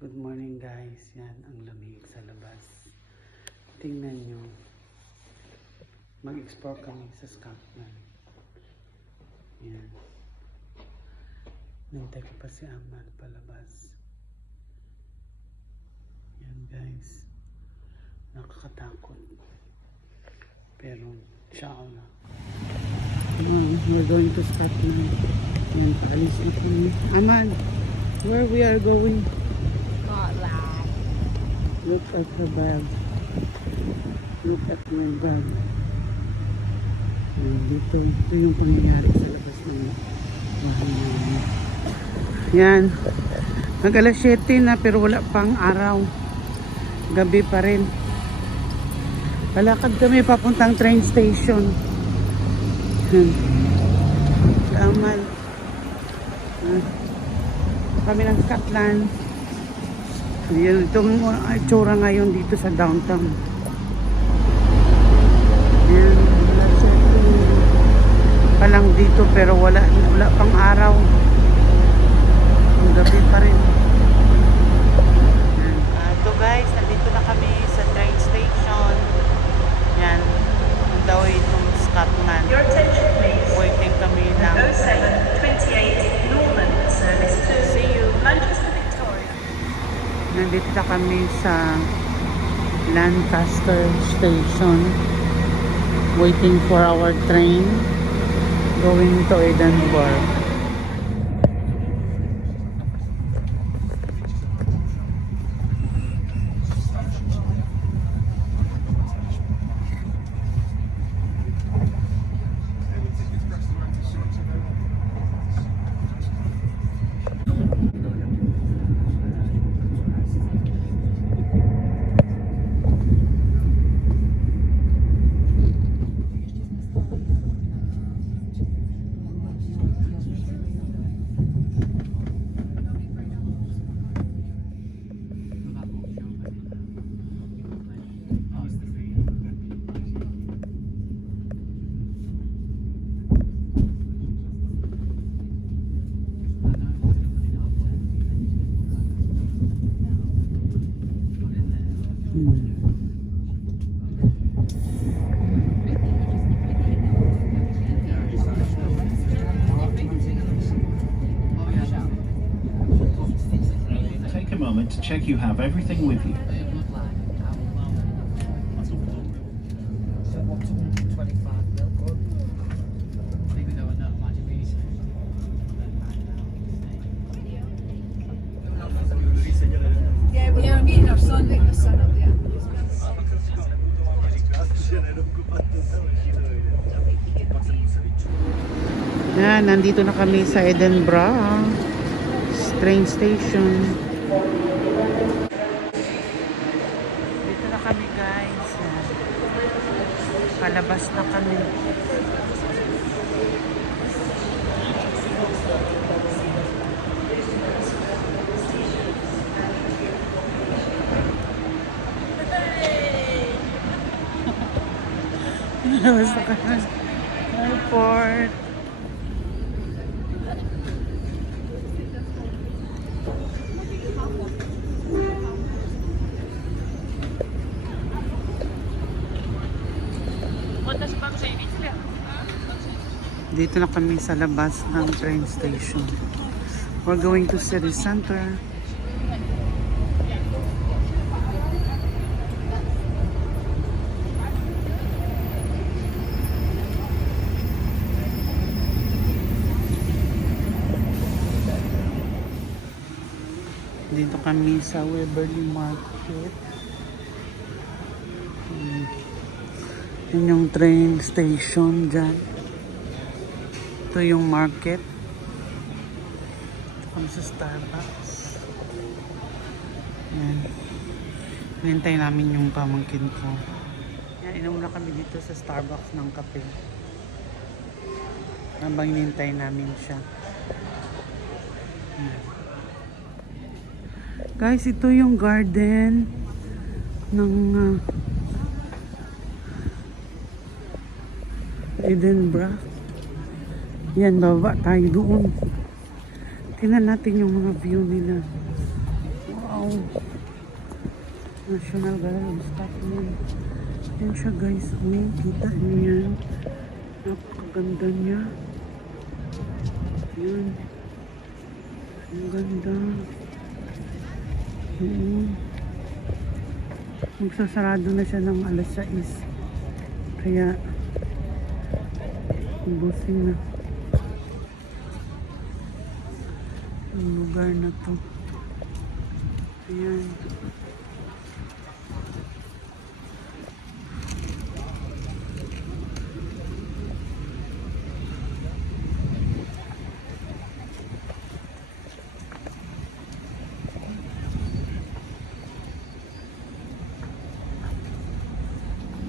Good morning guys. Yan, ang lamig sa labas. Tingnan nyo. Mag-explore kami sa Scotland. Yan. Nantay ko pa si Aman palabas. Yan guys. Nakakatakot. Pero, inshallah. We're going to Scotland. Yan, paalis na kami. Aman, where we are going? Look at the bag. Look at my bag. Dito, ito yung pangyayari sa labas ng bahay namin. Yan. Mag alas 7 na pero wala pang araw. Gabi pa rin. Palakad kami papuntang train station. Tamal. Kami ng Scotland. Yan, itong itsura ngayon dito sa downtown. Yan, palang dito pero wala pang araw. Ang gabi pa rin. Yan. Ito guys, nandito na kami sa train station. Yan, on the way to Scotland. Your attention please. Waiting kami ng 0728 Norman service to see you. Manchester Victoria. Nandito na kami sa Lancaster Station waiting for our train going to Edinburgh. Take a moment to check you have everything with you. Yeah, me and our son, like the son up there. Yan, nandito na kami sa Edinburgh train station. Dito na kami guys. Yan. Palabas na kami. Palabas na kami. Airport. Dito na kami sa labas ng train station. We're going to city center. Dito kami sa Waverly Market. Yun yung train station dyan. Ito yung market. Ito kami sa Starbucks. Yan. Hinintay namin yung pamangkin ko. Yan, inom na kami dito sa Starbucks ng kape. Habang hinintay namin siya. Yan. Guys, ito yung garden ng Edinburgh. Yan, baba tayo doon. Tingnan natin yung mga view nila. Wow. National Gallery of Scotland. Yan siya guys. Kita niyo yan. Napakaganda niya. Yan. Ang ganda. Magsasarado na siya ng alas 6. Kaya busing na ang lugar na to. Ayan.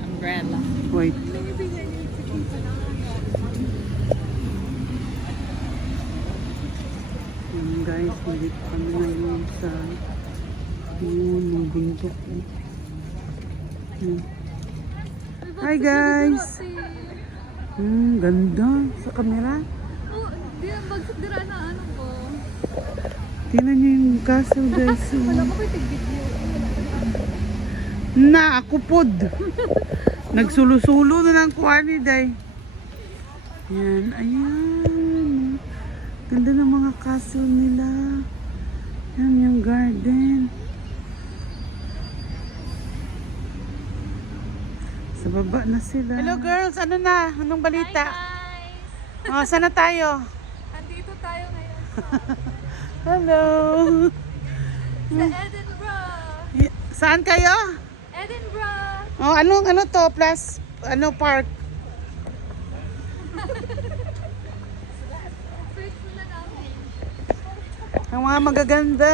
Umbrella. Wait. Ayan guys, ulit kami ngayon sa yung bundok. Ayan. Hi guys! Ganda sa camera. Oh, di ang bagsadira na ano po. Tingnan niyo yung castle guys. Wala ko kayo tig-video. Na, ako pod. Nagsulo-sulo na ng kuwani, day. Yan, ayan. Ganda ng mga castle nila. Yan yung garden. Sa baba na sila. Hello girls, ano na? Anong balita? Oh, saan na tayo? Andito tayo ngayon Hello. sa Edinburgh. Saan kayo? Edinburgh. Oh, ano to? Plus, park? First na namin. Ang mga magaganda.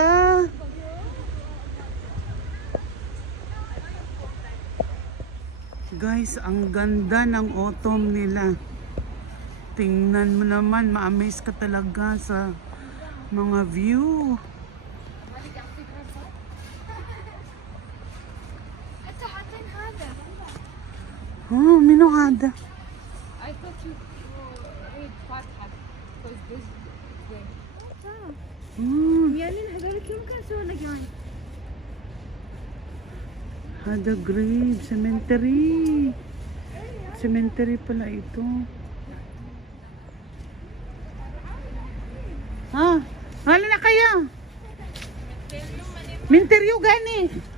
Guys, ang ganda ng autumn nila. Tingnan mo naman, ma-amaze ka talaga sa mga view. Ito, atin hada. Oh, minuhada. I thought you read Fatha. Because this way. يعني هذول كيف كانوا يسوون لك يعني؟ Hada Grave Cemetery. Cemetery pala ito. Ha? Hala na kayo. Minteryo gani.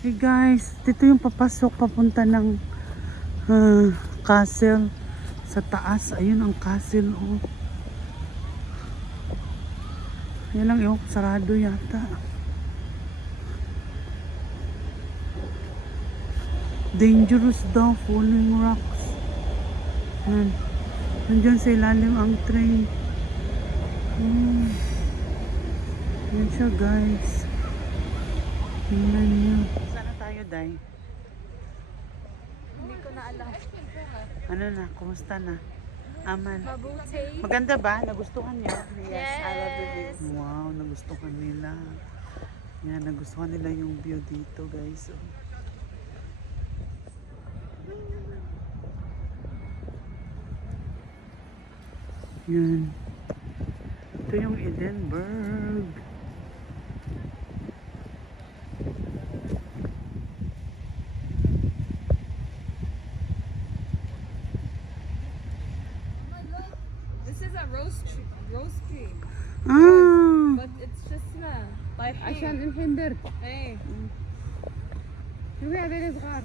Hey guys, dito yung papasok papunta ng castle sa taas. Ayun ang castle. Oh. Yan lang yung sarado yata. Dangerous daw, falling rocks. Yan. Nandiyan sa ilalim ang train. Yan siya guys. Tingnan nyo. Saan na tayo, Day? Hindi ko na alam. Ano na? Kumusta na? Aman. Mabuti. Maganda ba? Nagustuhan niyo? Yes. I love it. Wow, nagustuhan nila. Yan, nagustuhan nila yung view dito, guys. Oh. Yan. Ito yung Edinburgh. This is a rose tree. Ah! But it's just like عشان الحندر hey. شوفي هذول صغار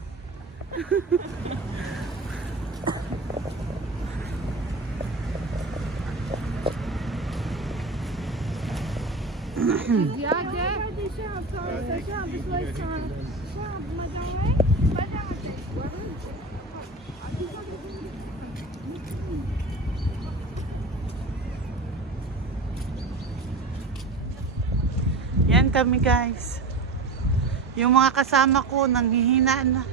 Yan kami guys. Yung mga kasama ko nanghihina na.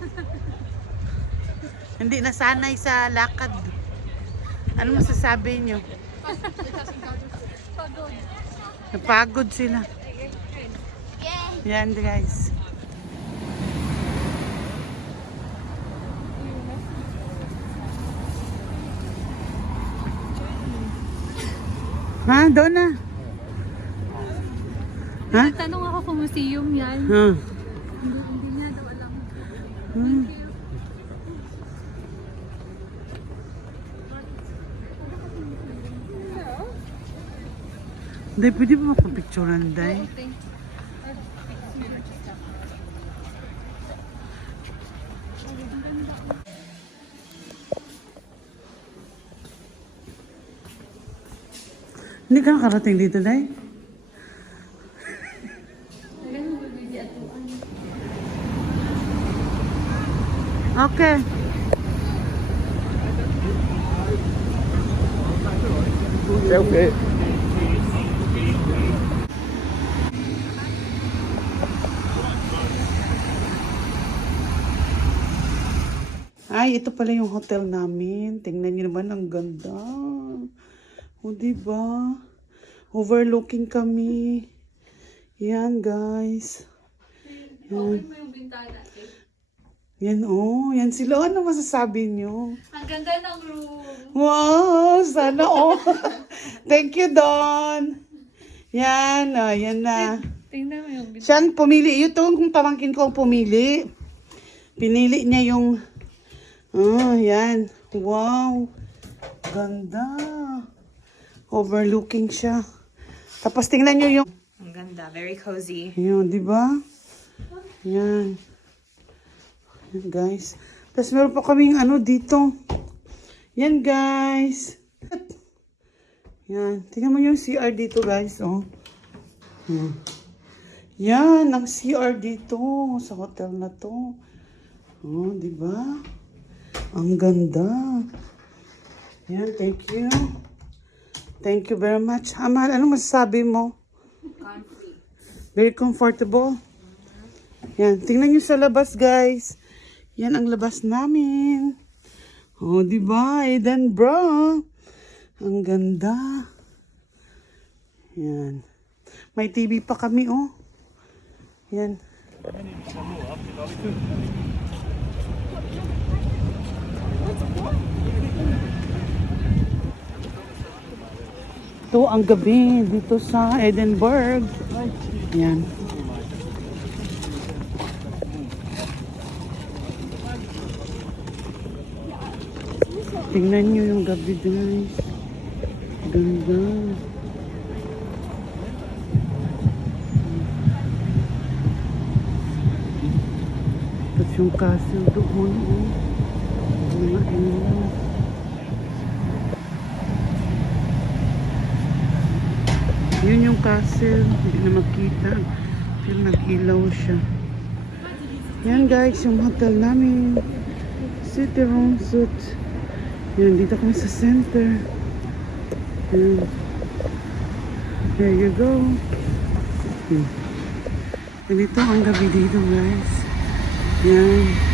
Hindi nasanay sa lakad. Ano masasabi nyo? Napagod sila. Yan guys. Ha? Doon na. Ha? Tanong ako kung museum yan. Ha? Hindi na daw alam. Hmm. Hindi, pwede ba magpapicturean, Day? Thank you. Hindi ka nakarating dito, Day? Okay. Selfie. Ay, ito pala yung hotel namin. Tingnan niyo naman, ang ganda. O, diba? Overlooking kami. Yan, guys. Yan. Mo yung bintana. Yan, oh. Yan sila. Ano masasabi niyo? Ang ganda ng room. Wow! Sana, oh. Thank you, Don. Yan, yan na. Tingnan mo yung bintana. Siyang pumili. Ito kung pamangkin ko ang pumili. Pinili niya yung... Oh, yan. Wow. Ganda. Overlooking siya. Tapos tingnan nyo yung... Ang ganda. Very cozy. Yun, di ba? Yan. Yan, guys. Tapos meron pa kaming ano dito. Yan, guys. Yan. Tingnan mo yung CR dito, guys. Oh. Yan. Yan, ang CR dito sa hotel na to. Oh, di ba? Ang ganda. Yan, thank you. Thank you very much. Amal, ano masasabi mo? Very comfortable. Yan, tingnan nyo sa labas, guys. Yan ang labas namin. Oh, di ba? Eden bro. Ang ganda. Yan. May TV pa kami, oh. Yan. Ito ang gabi dito sa Edinburgh. Yan. Tingnan nyo yung gabi, guys. Ganda. Tapos yung castle doon, oh. Mga ilaw. Yun yung castle. Hindi na makita. Pero nag-ilaw siya. Yan guys, yung hotel namin. City room suite. Yan, dito kami sa center. Yan. There you go. Ganito ang gabi dito guys. Yan.